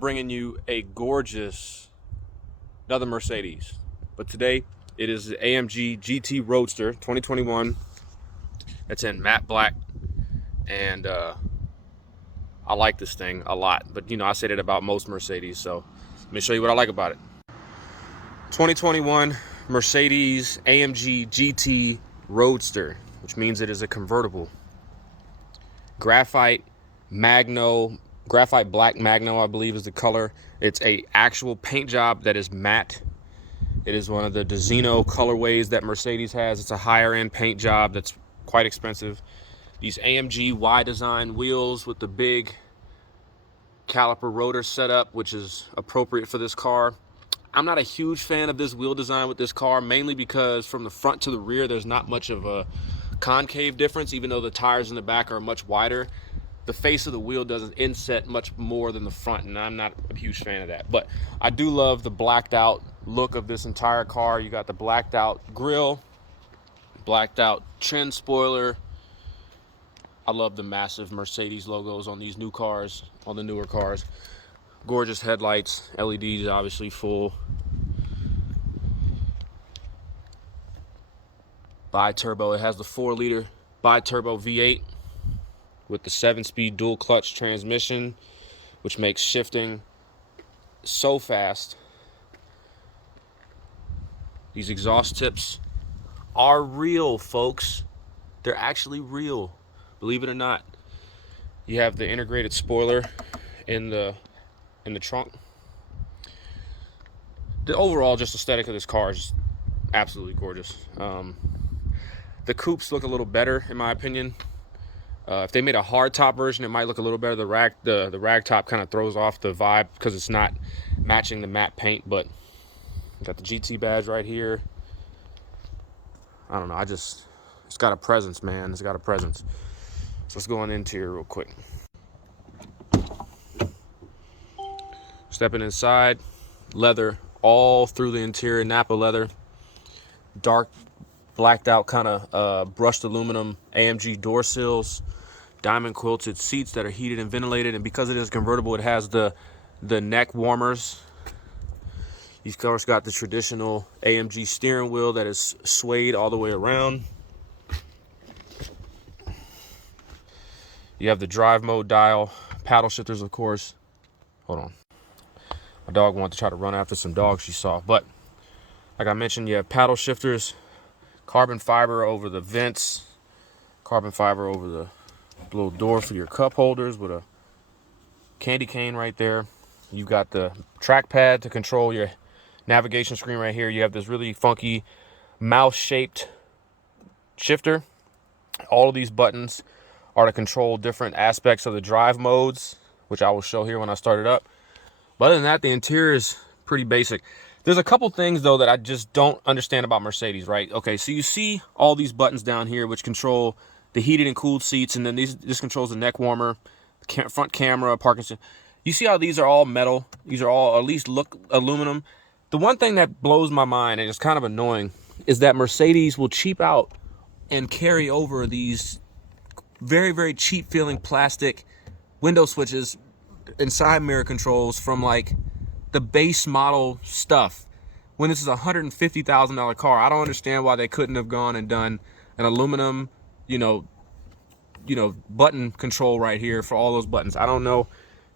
bringing you a gorgeous, another Mercedes. But today, it is the AMG GT Roadster 2021. It's in matte black, and I like this thing a lot. But, you know, I say that about most Mercedes, so let me show you what I like about it. 2021 Mercedes AMG GT Roadster, which means it is a convertible. Graphite black Magno, I believe is the color. It's a actual paint job that is matte. It is one of the Dizino colorways that Mercedes has. It's a higher end paint job that's quite expensive. These AMG Y design wheels with the big caliper rotor setup, which is appropriate for this car. I'm not a huge fan of this wheel design with this car, mainly because from the front to the rear, there's not much of a concave difference, even though the tires in the back are much wider. The face of the wheel doesn't inset much more than the front, and I'm not a huge fan of that. But I do love the blacked out look of this entire car. You got the blacked out grille, blacked out trim spoiler. I love the massive Mercedes logos on these new cars, on the newer cars. Gorgeous headlights, LEDs obviously full. Bi-turbo, it has the 4-liter bi-turbo V8 with the 7-speed dual clutch transmission, which makes shifting so fast. These exhaust tips are real, folks. They're actually real, believe it or not. You have the integrated spoiler in the trunk. The overall just aesthetic of this car is absolutely gorgeous. The coupes look a little better in my opinion. If they made a hard top version, it might look a little better. The rag top kind of throws off the vibe because it's not matching the matte paint. But you got the GT badge right here. I don't know, it's got a presence, man. It's got a presence. So let's go on the interior real quick. Stepping inside, leather all through the interior, Napa leather, dark blacked out kind of brushed aluminum AMG door sills, diamond quilted seats that are heated and ventilated, and because it is convertible, it has the neck warmers. You've of course got the traditional AMG steering wheel that is suede all the way around. You have the drive mode dial, paddle shifters, of course. Hold on. My dog wanted to try to run after some dogs she saw. But like I mentioned, you have paddle shifters, carbon fiber over the vents, carbon fiber over the little door for your cup holders with a candy cane right there. You got the trackpad to control your navigation screen right here. You have this really funky mouse-shaped shifter. All of these buttons are to control different aspects of the drive modes, which I will show here when I start it up. But other than that, the interior is pretty basic. There's a couple things, though, that I just don't understand about Mercedes, right? Okay, so you see all these buttons down here, which control the heated and cooled seats, and then this controls the neck warmer, front camera, parking. You see how these are all metal? These are all, at least look aluminum. The one thing that blows my mind, and it's kind of annoying, is that Mercedes will cheap out and carry over these very, very cheap-feeling plastic window switches and side mirror controls from like the base model stuff when this is a $150,000 car. I don't understand why they couldn't have gone and done an aluminum, you know, button control right here for all those buttons. I don't know.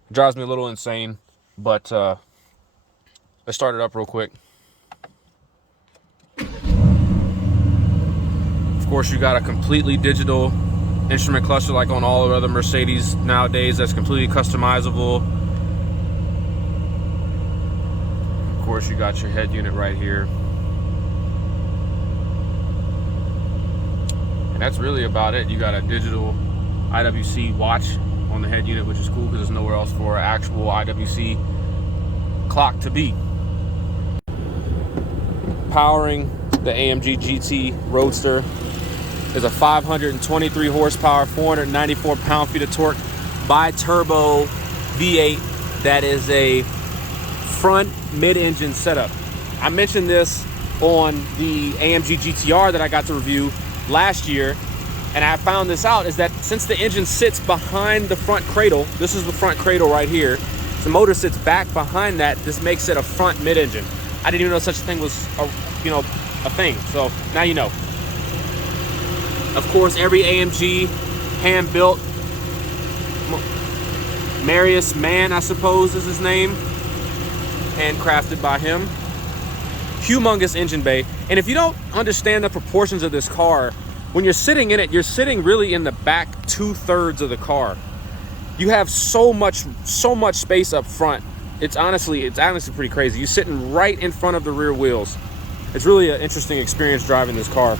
It drives me a little insane, but let's start it up real quick. Of course, you got a completely digital instrument cluster like on all the other Mercedes nowadays that's completely customizable. Of course, you got your head unit right here. And that's really about it. You got a digital IWC watch on the head unit, which is cool because there's nowhere else for an actual IWC clock to be. Powering the AMG GT Roadster is a 523 horsepower, 494 pound-feet of torque bi-turbo V8 that is a front mid-engine setup. I mentioned this on the AMG GTR that I got to review last year, and I found this out is that since the engine sits behind the front cradle, this is the front cradle right here, the motor sits back behind that, this makes it a front mid-engine. I didn't even know such a thing was a thing. So now you know. Of course, every AMG hand built. Marius Mann, I suppose, is his name. Handcrafted by him. Humongous engine bay. And if you don't understand the proportions of this car, when you're sitting in it, you're sitting really in the back 2/3 of the car. You have so much space up front. It's honestly pretty crazy. You're sitting right in front of the rear wheels. It's really an interesting experience driving this car.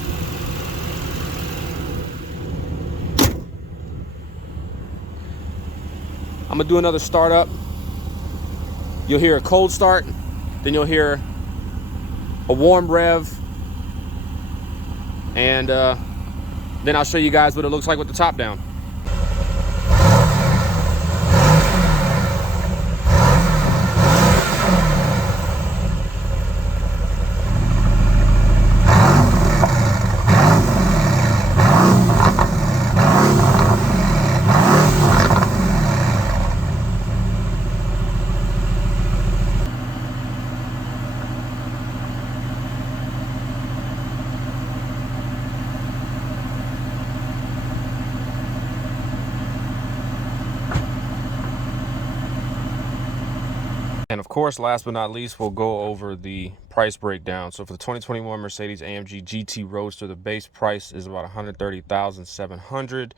I'm gonna do another startup. You'll hear a cold start, then you'll hear a warm rev, and then I'll show you guys what it looks like with the top down. And of course, last but not least, we'll go over the price breakdown. So for the 2021 Mercedes AMG GT Roadster, the base price is about $130,700.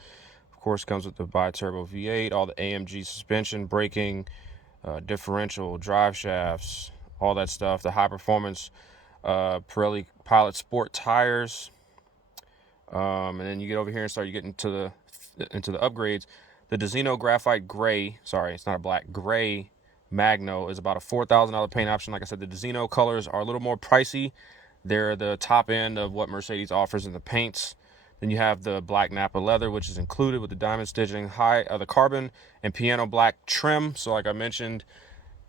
Of course, comes with the bi-turbo V8, all the AMG suspension, braking, differential, drive shafts, all that stuff. The high performance Pirelli Pilot Sport tires. And then you get over here and start getting into the upgrades. The Dezino Graphite Gray, sorry, it's not a black, gray Magno is about a $4,000 paint option. Like I said, the Dezino colors are a little more pricey. They're the top end of what Mercedes offers in the paints. Then you have the black Napa leather, which is included with the diamond stitching, the carbon and piano black trim. So like I mentioned,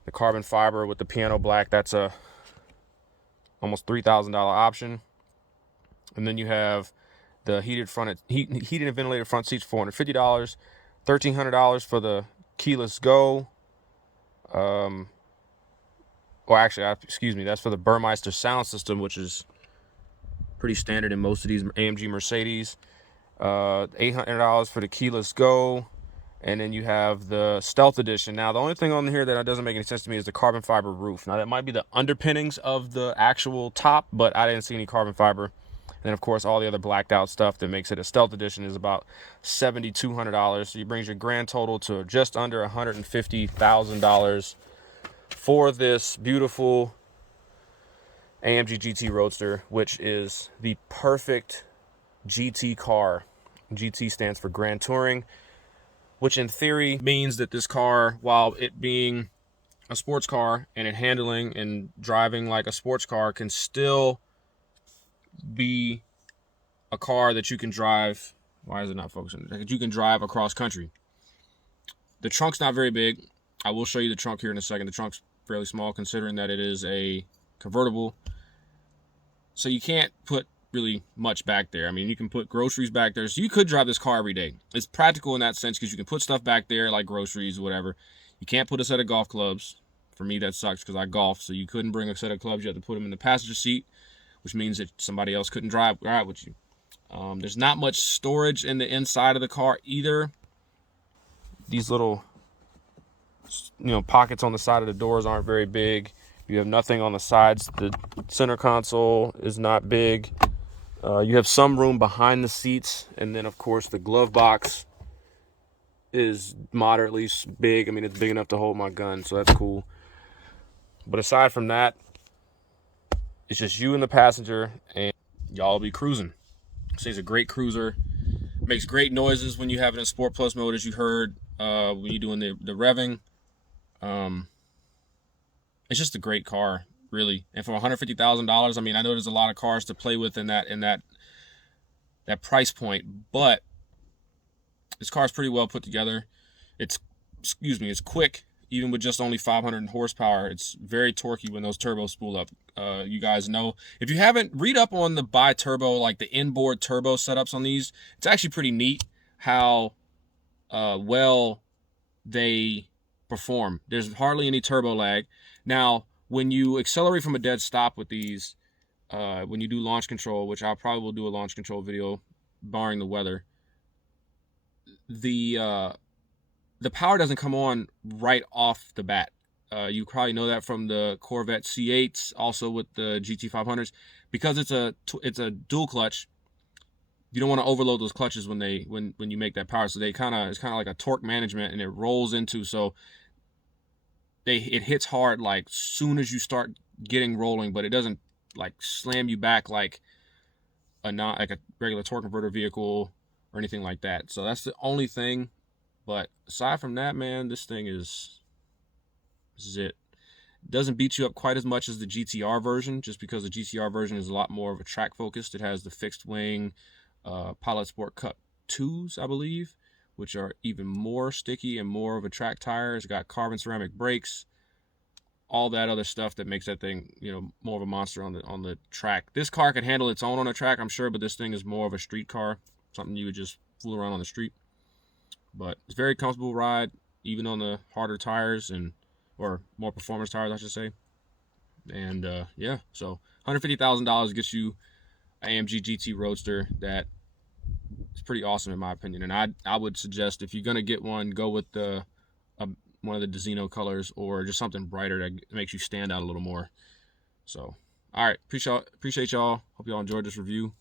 the carbon fiber with the piano black, that's a almost $3,000 option. And then you have the heated and ventilated front seats, $450. $1,300 for the keyless go. Well, actually, excuse me, that's for the Burmeister sound system, which is pretty standard in most of these AMG Mercedes. $800 for the keyless go. And then you have the Stealth Edition. Now, the only thing on here that doesn't make any sense to me is the carbon fiber roof. Now, that might be the underpinnings of the actual top, but I didn't see any carbon fiber. And then, of course, all the other blacked out stuff that makes it a Stealth Edition is about $7,200. So it brings your grand total to just under $150,000 for this beautiful AMG GT Roadster, which is the perfect GT car. GT stands for Grand Touring, which in theory means that this car, while it being a sports car and it handling and driving like a sports car, can still be a car that you can drive. Why is it not focusing? That you can drive across country. The trunk's not very big. I will show you the trunk here in a second. The trunk's fairly small considering that it is a convertible. So you can't put really much back there. I mean, you can put groceries back there. So you could drive this car every day. It's practical in that sense because you can put stuff back there like groceries or whatever. You can't put a set of golf clubs. For me, that sucks because I golf. So you couldn't bring a set of clubs. You have to put them in the passenger seat, which means that somebody else couldn't drive with you. There's not much storage in the inside of the car either. These little, pockets on the side of the doors aren't very big. You have nothing on the sides. The center console is not big. You have some room behind the seats, and then of course the glove box is moderately big. I mean, it's big enough to hold my gun, so that's cool. But aside from that, it's just you and the passenger, and y'all be cruising. So it's a great cruiser. Makes great noises when you have it in Sport Plus mode, as you heard when you're doing the revving. It's just a great car, really. And for $150,000, I mean, I know there's a lot of cars to play with in that price point, but this car is pretty well put together. It's quick. Even with just only 500 horsepower, it's very torquey when those turbos spool up. You guys know. If you haven't, read up on the bi-turbo, like the inboard turbo setups on these. It's actually pretty neat how well they perform. There's hardly any turbo lag. Now, when you accelerate from a dead stop with these, when you do launch control, which I'll probably will do a launch control video, barring the weather, the power doesn't come on right off the bat. You probably know that from the Corvette C8s, also with the GT500s, because it's a dual clutch. You don't want to overload those clutches when you make that power. So it's kind of like a torque management, and it rolls into, so it hits hard like soon as you start getting rolling, but it doesn't like slam you back like a regular torque converter vehicle or anything like that. So that's the only thing. But aside from that, man, this thing this is it. It doesn't beat you up quite as much as the GTR version, just because the GTR version is a lot more of a track focused. It has the fixed wing Pilot Sport Cup 2s, I believe, which are even more sticky and more of a track tire. It's got carbon ceramic brakes, all that other stuff that makes that thing, you know, more of a monster on the track. This car could handle its own on a track, I'm sure, but this thing is more of a street car, something you would just fool around on the street. But it's very comfortable ride, even on the harder tires, or more performance tires, I should say. And yeah, so $150,000 gets you an AMG GT Roadster that is pretty awesome in my opinion. And I would suggest, if you're gonna get one, go with one of the Dizino colors, or just something brighter that makes you stand out a little more. So, all right, appreciate y'all. Hope y'all enjoyed this review.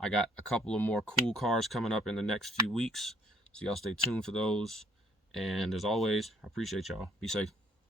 I got a couple of more cool cars coming up in the next few weeks, so y'all stay tuned for those. And as always, I appreciate y'all. Be safe.